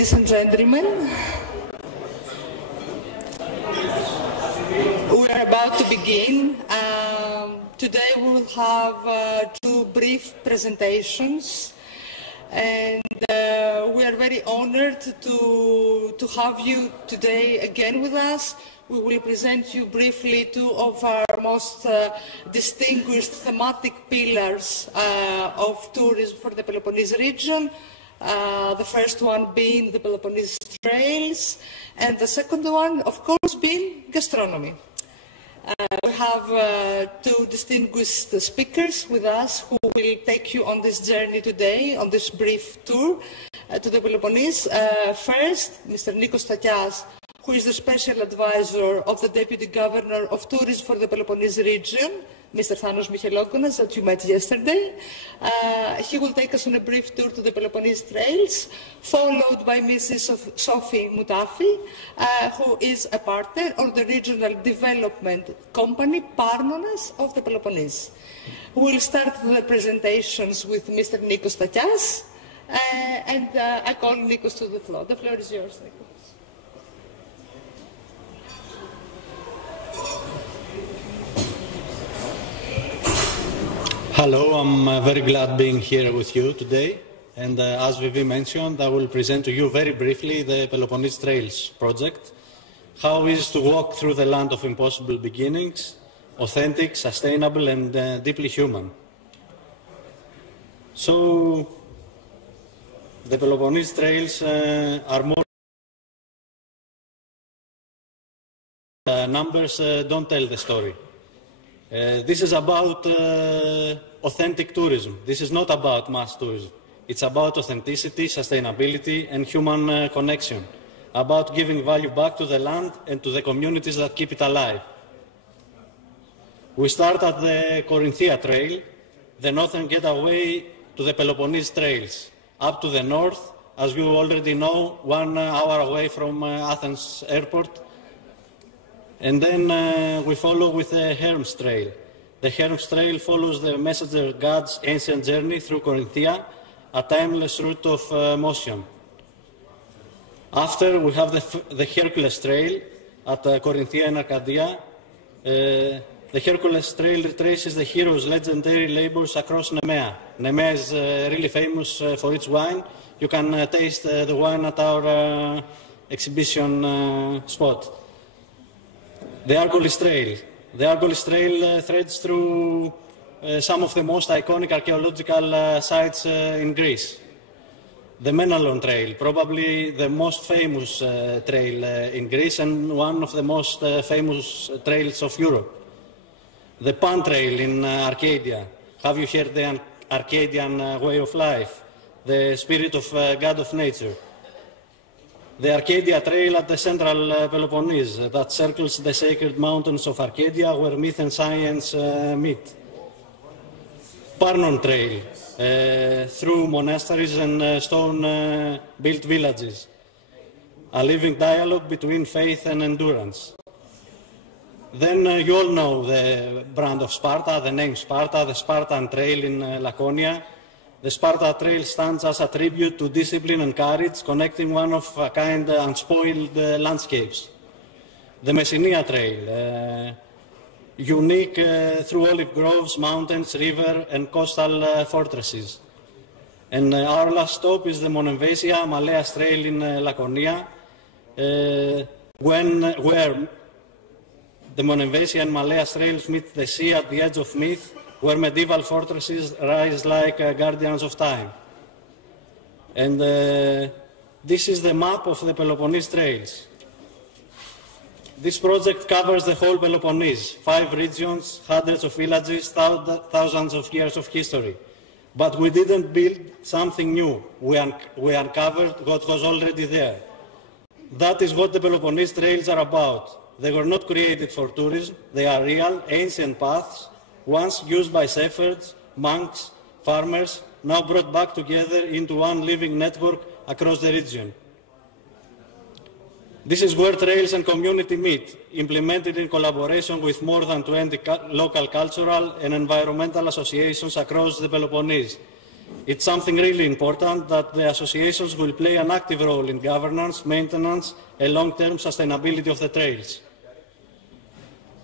Ladies and gentlemen, we are about to begin. Today we will have two brief presentations, and we are very honored to have you today again with us. We will present you briefly two of our most distinguished thematic pillars of tourism for the Peloponnese region. The first one being the Peloponnese trails, and the second one, of course, being gastronomy. We have two distinguished speakers with us who will take you on this journey today, on this brief tour to the Peloponnese. First, Mr. Nikos Takias, who is the Special Advisor of the Deputy Governor of Tourism for the Peloponnese region, Mr. Thanos Michelokonas, that you met yesterday. He will take us on a brief tour to the Peloponnese trails, followed by Mrs. Sophie Moutafi, who is a partner of the regional development company Πάρνωνα of the Peloponnese. We will start the presentations with Mr. Nikos Takias, and I call Nikos to the floor. The floor is yours, Nikos. Hello, I'm very glad being here with you today, and as Vivi mentioned, I will present to you very briefly the Peloponnese Trails project, how it is to walk through the land of impossible beginnings, authentic, sustainable, and deeply human. So, the Peloponnese Trails are more numbers don't tell the story. This is about authentic tourism. This is not about mass tourism. It's about authenticity, sustainability, and human connection, about giving value back to the land and to the communities that keep it alive. We start at the Corinthia Trail, the northern getaway to the Peloponnese Trails, up to the north, as you already know, 1 hour away from Athens airport. And then we follow with the Hermes Trail. The Hermes Trail follows the messenger god's ancient journey through Corinthia, a timeless route of motion. After, we have the Hercules Trail at Corinthia in Arcadia. The Hercules Trail retraces the hero's legendary labors across Nemea. Nemea is really famous for its wine. You can taste the wine at our exhibition spot. The Argolis Trail. The Argolis Trail threads through some of the most iconic archaeological sites in Greece. The Menalon Trail, probably the most famous trail in Greece and one of the most famous trails of Europe. The Pan Trail in Arcadia. Have you heard the Arcadian way of life? The spirit of God of nature. The Arcadia Trail at the central Peloponnese that circles the sacred mountains of Arcadia where myth and science meet. Parnon Trail through monasteries and stone-built villages. A living dialogue between faith and endurance. Then you all know the brand of Sparta, the name Sparta, the Spartan Trail in Laconia. The Sparta Trail stands as a tribute to discipline and courage, connecting one of a kind unspoiled landscapes. The Messinia Trail, unique through olive groves, mountains, river, and coastal fortresses. And our last stop is the Monemvasia Maleas Trail in Laconia, where the Monemvasia and Maleas Trails meet the sea at the edge of myth, where medieval fortresses rise like guardians of time. And this is the map of the Peloponnese Trails. This project covers the whole Peloponnese, 5 regions, hundreds of villages, thousands of years of history. But we didn't build something new. We uncovered what was already there. That is what the Peloponnese Trails are about. They were not created for tourism. They are real, ancient paths, once used by shepherds, monks, farmers, now brought back together into one living network across the region. This is where trails and community meet, implemented in collaboration with more than 20 local cultural and environmental associations across the Peloponnese. It's something really important that the associations will play an active role in governance, maintenance, and long-term sustainability of the trails.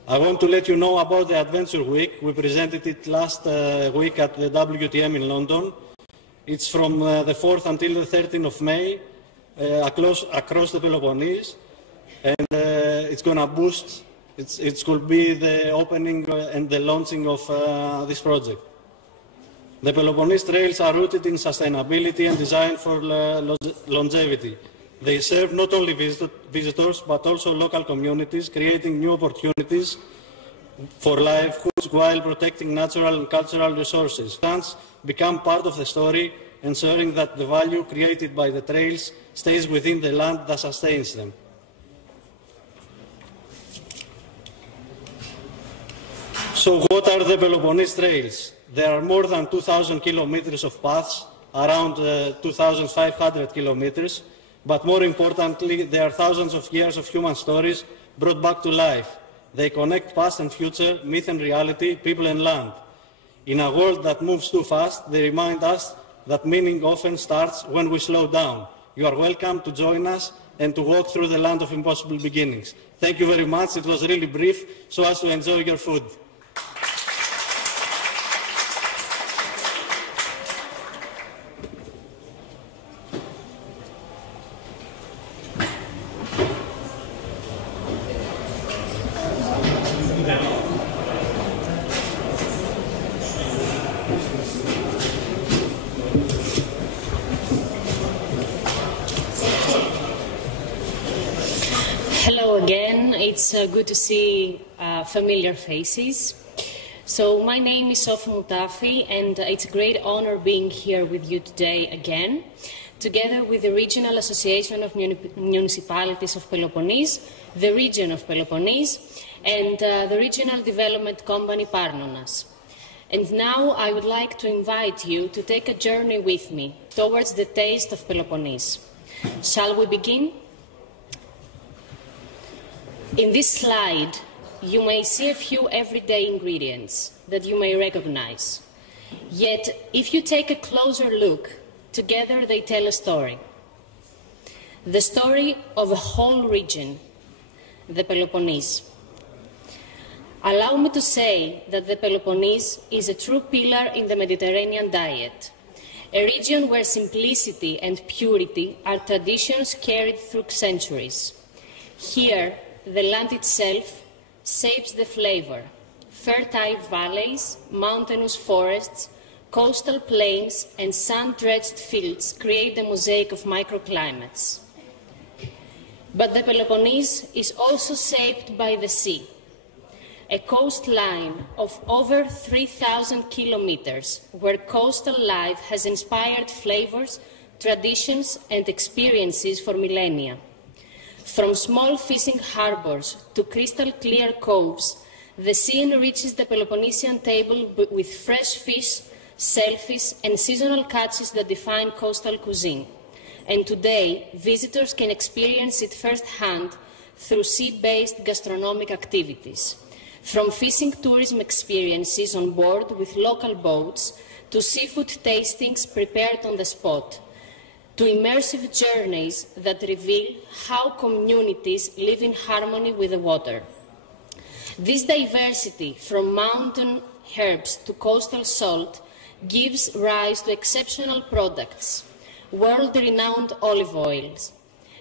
I want to let you know about the Adventure Week. We presented it last week at the WTM in London. It's from the 4th until the 13th of May across the Pelloponnese, and it's going to boost, it will be the opening and the launching of this project. The Peloponnese trails are rooted in sustainability and designed for longevity. They serve not only visitors, but also local communities, creating new opportunities for livelihoods while protecting natural and cultural resources. Fans become part of the story, ensuring that the value created by the trails stays within the land that sustains them. So what are the Peloponnese trails? There are more than 2,000 kilometers of paths, around 2,500 kilometers, but more importantly, there are thousands of years of human stories brought back to life. They connect past and future, myth and reality, people and land. In a world that moves too fast, they remind us that meaning often starts when we slow down. You are welcome to join us and to walk through the land of impossible beginnings. Thank you very much. It was really brief, so as to enjoy your food. Hello again. It's good to see familiar faces. So my name is Sophie Moutafi, and it's a great honor being here with you today again, together with the Regional Association of Municipalities of Peloponnese, the region of Peloponnese, and the Regional Development Company Πάρνωνα Α.Ε. And now I would like to invite you to take a journey with me towards the taste of Peloponnese. Shall we begin? In this slide, you may see a few everyday ingredients that you may recognize. Yet, if you take a closer look, together they tell a story. The story of a whole region, the Peloponnese. Allow me to say that the Peloponnese is a true pillar in the Mediterranean diet, a region where simplicity and purity are traditions carried through centuries. Here, the land itself shapes the flavor. Fertile valleys, mountainous forests, coastal plains, and sun-drenched fields create a mosaic of microclimates. But the Peloponnese is also shaped by the sea, a coastline of over 3,000 kilometers, where coastal life has inspired flavors, traditions, and experiences for millennia. From small fishing harbors to crystal-clear coves, the sea enriches the Peloponnesian table with fresh fish, shellfish, and seasonal catches that define coastal cuisine. And today, visitors can experience it firsthand through sea-based gastronomic activities. From fishing tourism experiences on board with local boats to seafood tastings prepared on the spot, to immersive journeys that reveal how communities live in harmony with the water. This diversity, from mountain herbs to coastal salt, gives rise to exceptional products, world-renowned olive oils,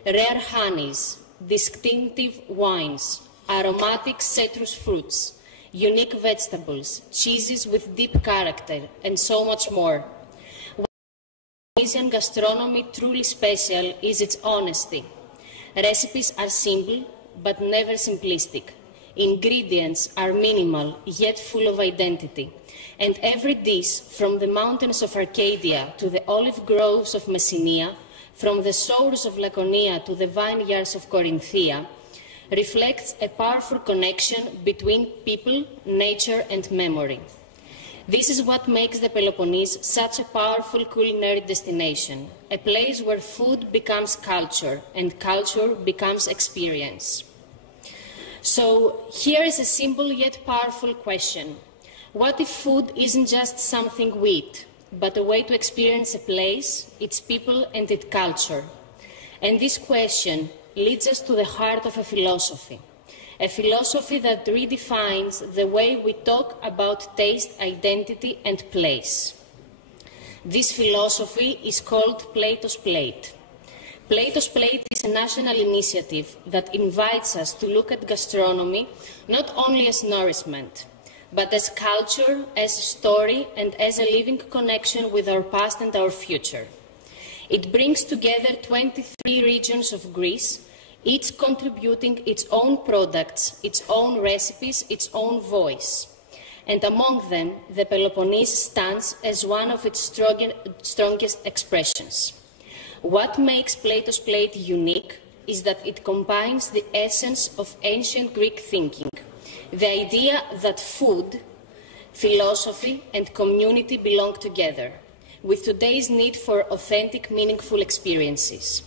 rare honeys, distinctive wines, aromatic citrus fruits, unique vegetables, cheeses with deep character, and so much more. Indonesian gastronomy truly special is its honesty. Recipes are simple, but never simplistic. Ingredients are minimal, yet full of identity. And every dish, from the mountains of Arcadia to the olive groves of Messenia, from the shores of Laconia to the vineyards of Corinthia, reflects a powerful connection between people, nature, and memory. This is what makes the Peloponnese such a powerful culinary destination, a place where food becomes culture and culture becomes experience. So here is a simple yet powerful question. What if food isn't just something we eat, but a way to experience a place, its people, and its culture. And this question leads us to the heart of a philosophy that redefines the way we talk about taste, identity, and place. This philosophy is called Plato's Plate. Plato's Plate is a national initiative that invites us to look at gastronomy not only as nourishment, but as culture, as story, and as a living connection with our past and our future. It brings together 23 regions of Greece, each contributing its own products, its own recipes, its own voice. And among them, the Peloponnese stands as one of its strongest expressions. What makes Plato's Plate unique is that it combines the essence of ancient Greek thinking, the idea that food, philosophy, and community belong together, with today's need for authentic, meaningful experiences.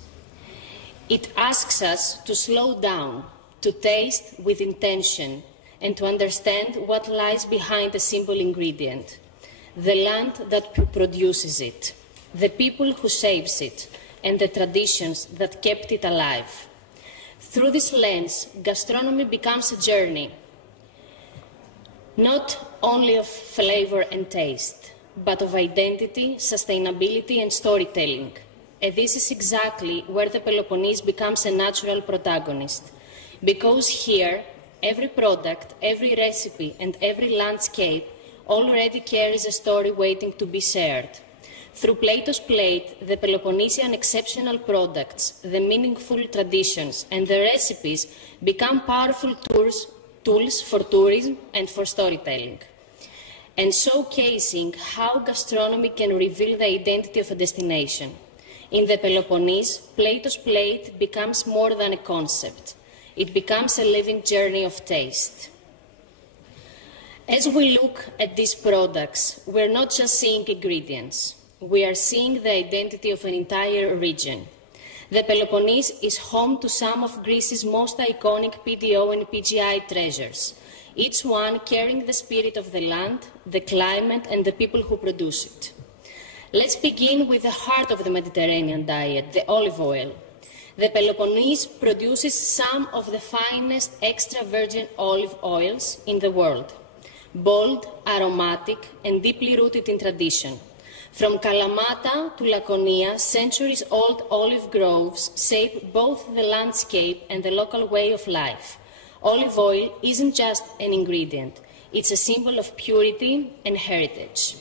It asks us to slow down, to taste with intention, and to understand what lies behind a simple ingredient, the land that produces it, the people who shapes it, and the traditions that kept it alive. Through this lens, gastronomy becomes a journey, not only of flavor and taste, but of identity, sustainability, and storytelling. And this is exactly where the Peloponnese becomes a natural protagonist, because here, every product, every recipe, and every landscape already carries a story waiting to be shared. Through Plato's Plate, the Peloponnesian exceptional products, the meaningful traditions, and the recipes become powerful tools for tourism and for storytelling, and showcasing how gastronomy can reveal the identity of a destination. In the Peloponnese, Plato's Plate becomes more than a concept. It becomes a living journey of taste. As we look at these products, we're not just seeing ingredients. We are seeing the identity of an entire region. The Peloponnese is home to some of Greece's most iconic PDO and PGI treasures, each one carrying the spirit of the land, the climate, and the people who produce it. Let's begin with the heart of the Mediterranean diet, the olive oil. The Peloponnese produces some of the finest extra virgin olive oils in the world, bold, aromatic, and deeply rooted in tradition. From Kalamata to Laconia, centuries-old olive groves shape both the landscape and the local way of life. Olive oil isn't just an ingredient, it's a symbol of purity and heritage.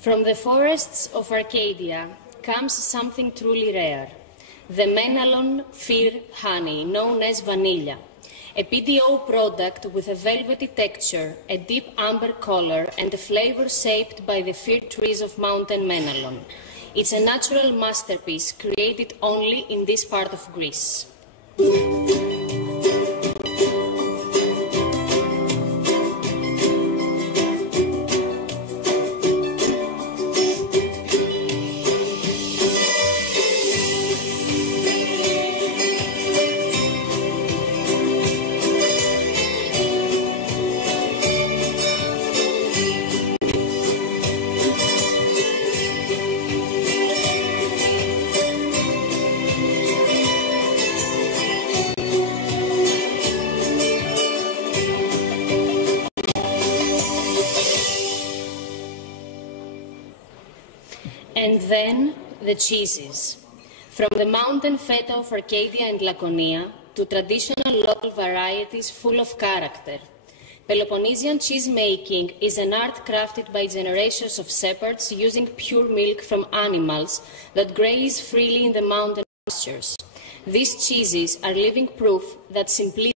From the forests of Arcadia comes something truly rare, the Menalon fir honey, known as vanilla, a PDO product with a velvety texture, a deep amber color, and a flavor shaped by the fir trees of Mountain Menalon. It's a natural masterpiece created only in this part of Greece. And then the cheeses. From the mountain feta of Arcadia and Laconia to traditional local varieties full of character. Peloponnesian cheese-making is an art crafted by generations of shepherds using pure milk from animals that graze freely in the mountain pastures. These cheeses are living proof that simplicity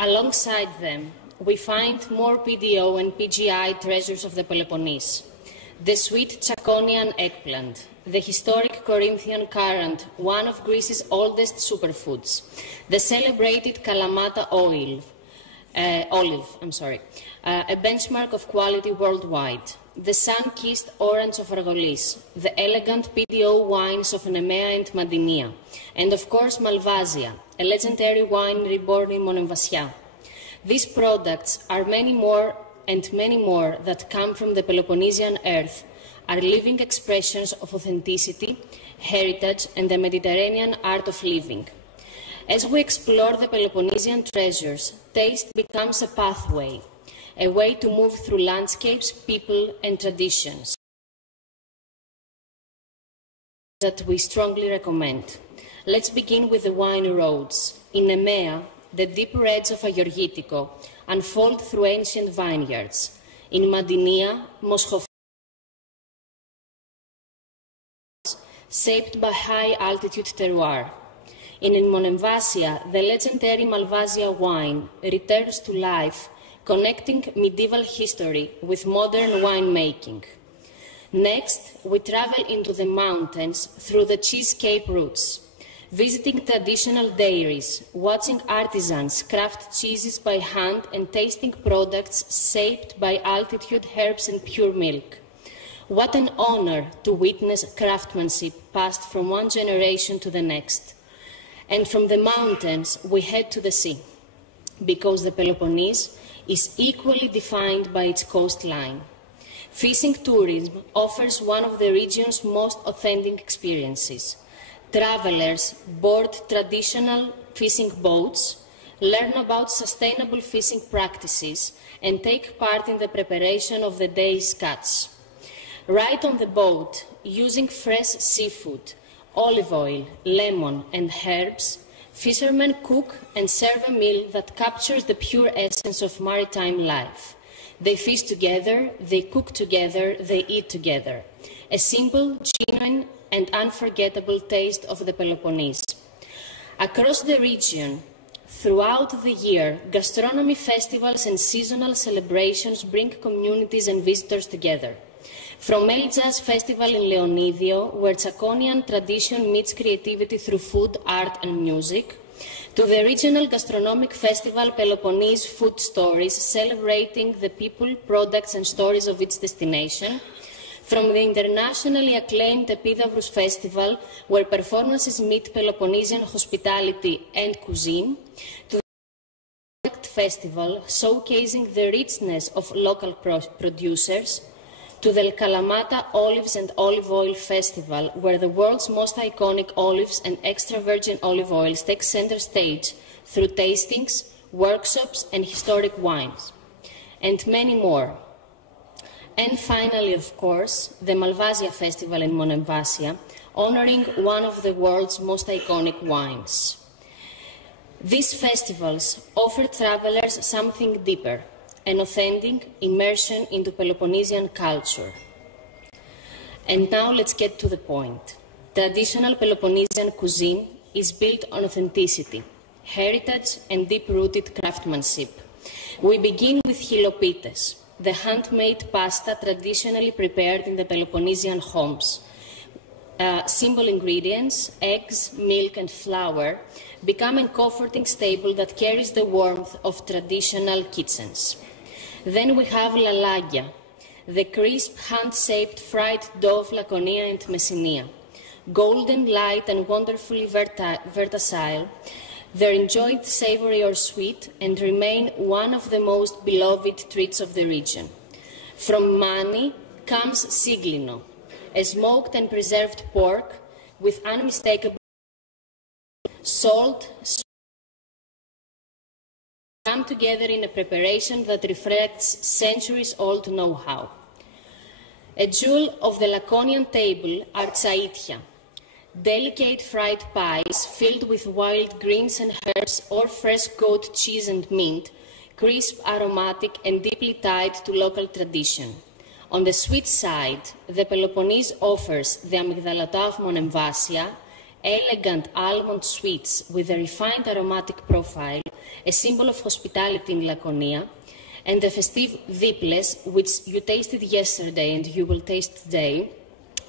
Alongside them, we find more PDO and PGI treasures of the Peloponnese. The sweet Chaconian eggplant, the historic Corinthian currant, one of Greece's oldest superfoods, the celebrated Kalamata olive, a benchmark of quality worldwide, the sun-kissed orange of Argolis, the elegant PDO wines of Nemea and Mandinia, and of course Malvasia, a legendary wine reborn in Monemvasia. These products are many more that come from the Peloponnesian earth, are living expressions of authenticity, heritage, and the Mediterranean art of living. As we explore the Peloponnesian treasures, taste becomes a pathway, a way to move through landscapes, people, and traditions that we strongly recommend. Let's begin with the wine roads. In Nemea, the deep reds of Agorgitiko unfold through ancient vineyards. In Mandinia, Moschofia, shaped by high-altitude terroir. In Monemvasia, the legendary Malvasia wine returns to life, connecting medieval history with modern winemaking. Next, we travel into the mountains through the cheesecake routes, visiting traditional dairies, watching artisans craft cheeses by hand and tasting products shaped by altitude, herbs and pure milk. What an honor to witness craftsmanship passed from one generation to the next. And from the mountains, we head to the sea, because the Peloponnese is equally defined by its coastline. Fishing tourism offers one of the region's most authentic experiences. Travelers board traditional fishing boats, learn about sustainable fishing practices, and take part in the preparation of the day's catch. Right on the boat, using fresh seafood, olive oil, lemon, and herbs, fishermen cook and serve a meal that captures the pure essence of maritime life. They fish together, they cook together, they eat together. A simple, genuine, and unforgettable taste of the Peloponnese. Across the region, throughout the year, gastronomy festivals and seasonal celebrations bring communities and visitors together. From El Jazz Festival in Leonidio, where Chaconian tradition meets creativity through food, art, and music, to the regional gastronomic festival Peloponnese Food Stories, celebrating the people, products, and stories of its destination, from the internationally acclaimed Epidavrous Festival, where performances meet Peloponnesian hospitality and cuisine, to the festival showcasing the richness of local producers, to the Kalamata Olives and Olive Oil Festival, where the world's most iconic olives and extra virgin olive oils take center stage through tastings, workshops, and historic wines, and many more. And finally, of course, the Malvasia Festival in Monemvasia, honoring one of the world's most iconic wines. These festivals offer travelers something deeper, an authentic immersion into Peloponnesian culture. And now let's get to the point. Traditional Peloponnesian cuisine is built on authenticity, heritage, and deep-rooted craftsmanship. We begin with hilopites, the handmade pasta traditionally prepared in the Peloponnesian homes. Simple ingredients, eggs, milk, and flour, become a comforting staple that carries the warmth of traditional kitchens. Then we have lalaggia, the crisp, hand-shaped fried dough of Laconia and Messenia. Golden, light, and wonderfully versatile, they're enjoyed savory or sweet and remain one of the most beloved treats of the region. From Mani comes siglino, a smoked and preserved pork with unmistakable salt, come together in a preparation that reflects centuries-old know-how. A jewel of the Laconian table are tsaitya, delicate fried pies filled with wild greens and herbs or fresh goat cheese and mint, crisp, aromatic, and deeply tied to local tradition. On the sweet side, the Peloponnese offers the amygdalata of Monemvasia, elegant almond sweets with a refined aromatic profile, a symbol of hospitality in Laconia, and the festive diples, which you tasted yesterday and you will taste today,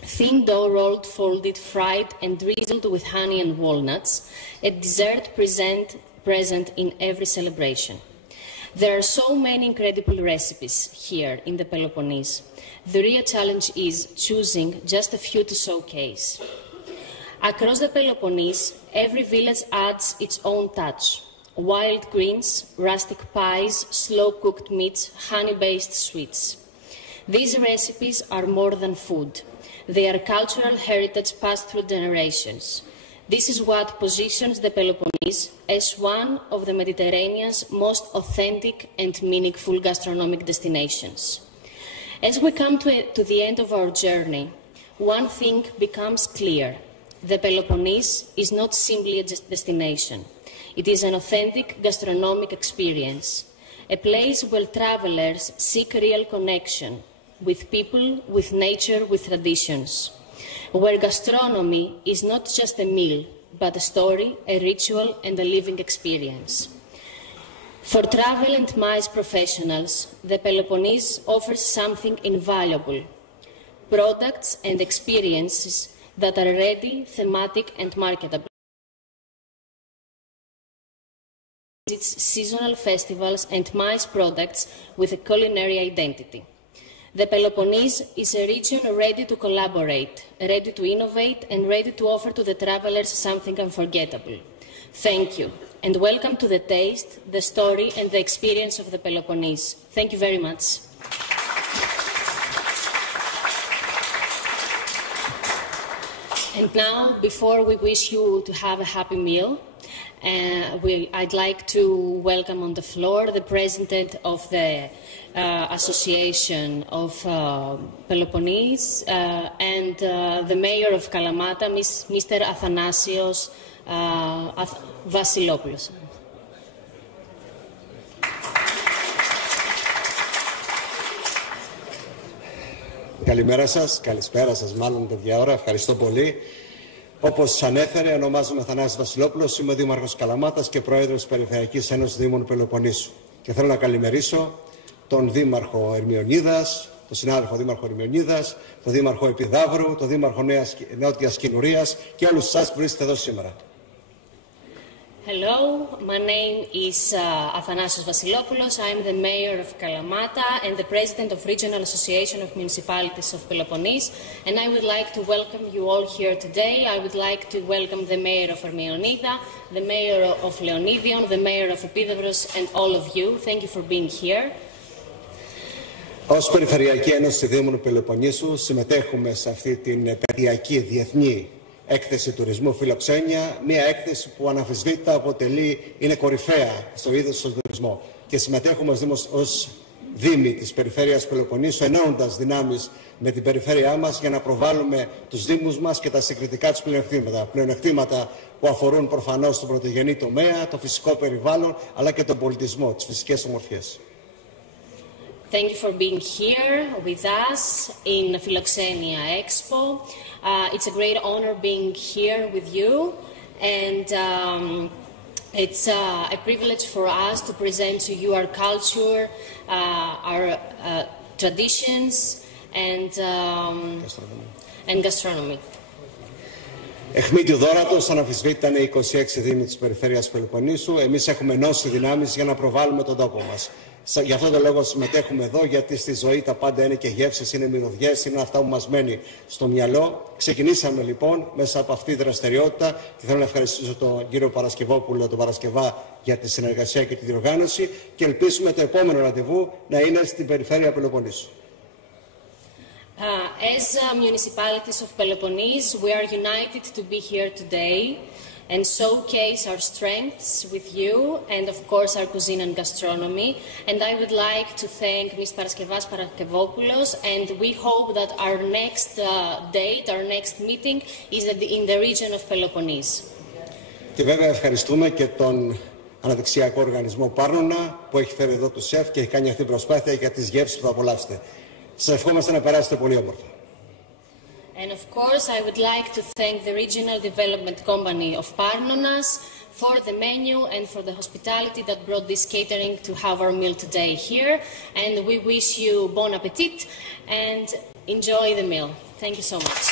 thin dough rolled, folded, fried, and drizzled with honey and walnuts, a dessert present in every celebration. There are so many incredible recipes here in the Peloponnese. The real challenge is choosing just a few to showcase. Across the Peloponnese, every village adds its own touch. Wild greens, rustic pies, slow-cooked meats, honey-based sweets. These recipes are more than food. They are cultural heritage passed through generations. This is what positions the Peloponnese as one of the Mediterranean's most authentic and meaningful gastronomic destinations. As we come to the end of our journey, one thing becomes clear. The Peloponnese is not simply a destination. It is an authentic gastronomic experience, a place where travelers seek real connection with people, with nature, with traditions, where gastronomy is not just a meal, but a story, a ritual, and a living experience. For travel and MICE professionals, the Peloponnese offers something invaluable, products and experiences that are ready, thematic, and marketable. Its seasonal festivals and MICE products with a culinary identity. The Peloponnese is a region ready to collaborate, ready to innovate, and ready to offer to the travelers something unforgettable. Thank you, and welcome to the taste, the story, and the experience of the Peloponnese. Thank you very much. And now, before we wish you to have a happy meal, I'd like to welcome on the floor the president of the Association of Peloponnese and the mayor of Kalamata, Mr. Athanasios Vasilopoulos. Καλημέρα σας, καλησπέρα σας μάλλον τέτοια ώρα, ευχαριστώ πολύ. Όπως σας ανέφερε, ονομάζομαι Αθανάσης Βασιλόπουλος, είμαι Δήμαρχος Καλαμάτας και Πρόεδρος της Περιφερειακής Ένωσης Δήμων Πελοποννήσου. Και θέλω να καλημερίσω τον Δήμαρχο Ερμιονίδας, τον συνάδελφο Δήμαρχο Ερμιονίδας, τον Δήμαρχο Επιδαύρου, τον Δήμαρχο Νότιας Κινουρίας και όλους εσάς που βρίσκεστε εδώ σήμερα. Hello, my name is Athanasios Vasilopoulos. I'm the mayor of Kalamata and the president of Regional Association of Municipalities of Peloponnese. And I would like to welcome you all here today. I would like to welcome the mayor of Ermionida, the mayor of Leonidion, the mayor of Epidavros, and all of you. Thank you for being here. Ως Περιφερειακή Ένωση Δήμων Πελοποννήσου συμμετέχουμε σε αυτή την επαιτειακή Διεθνή Έκθεση Τουρισμού Philoxenia, μια έκθεση που αναμφισβήτητα είναι κορυφαία στο είδος του τουρισμό. Και συμμετέχουμε ως Δήμοι της Περιφέρειας Πελοποννήσου, ενώνοντας δυνάμεις με την περιφέρειά μας για να προβάλλουμε τους Δήμους μας και τα συγκριτικά τους πλεονεκτήματα. Πλεονεκτήματα που αφορούν προφανώς τον πρωτογενή τομέα, το φυσικό περιβάλλον, αλλά και τον πολιτισμό, τις φυσικές ομορφιές. Thank you for being here with us in Philoxenia Expo. It's a great honor being here with you, and it's a privilege for us to present to you our culture, our traditions, and gastronomy. Αιχμήτιο δόρατος, αναμφισβήτητα είναι οι 26 δήμοι της Περιφέρειας Πελοποννήσου. Εμείς έχουμε ενώσει δυνάμεις για να προβάλλουμε τον τόπο μας. Γι' αυτό το λόγο συμμετέχουμε εδώ, γιατί στη ζωή τα πάντα είναι και γεύσεις, είναι μυρωδιές, είναι αυτά που μας μένει στο μυαλό. Ξεκινήσαμε λοιπόν μέσα από αυτή τη δραστηριότητα και θέλω να ευχαριστήσω τον κύριο Παρασκευόπουλο, τον Παρασκευά, για τη συνεργασία και τη διοργάνωση και ελπίζουμε το επόμενο ραντεβού να είναι στην Περιφέρεια Πελοποννήσου. As municipalities of Peloponnese, we are united to be here today and showcase our strengths with you and, of course, our cuisine and gastronomy. And I would like to thank Ms. Paraskevas Parakevopoulos, and we hope that our next date, our next meeting, is in the region of Peloponnese. Και βέβαια ευχαριστούμε και τον Αναπτυξιακό Οργανισμό Πάρνωνα που έχει φέρει εδώ του σεφ και έχει κάνει αυτή την προσπάθεια για τις γεύσεις που θα απολαύσετε. Σας ευχόμαστε να περάσετε πολύ όμορφα. And of course, I would like to thank the Regional Development Company of Parnonas for the menu and for the hospitality that brought this catering to have our meal today here. And we wish you bon appetit and enjoy the meal. Thank you so much.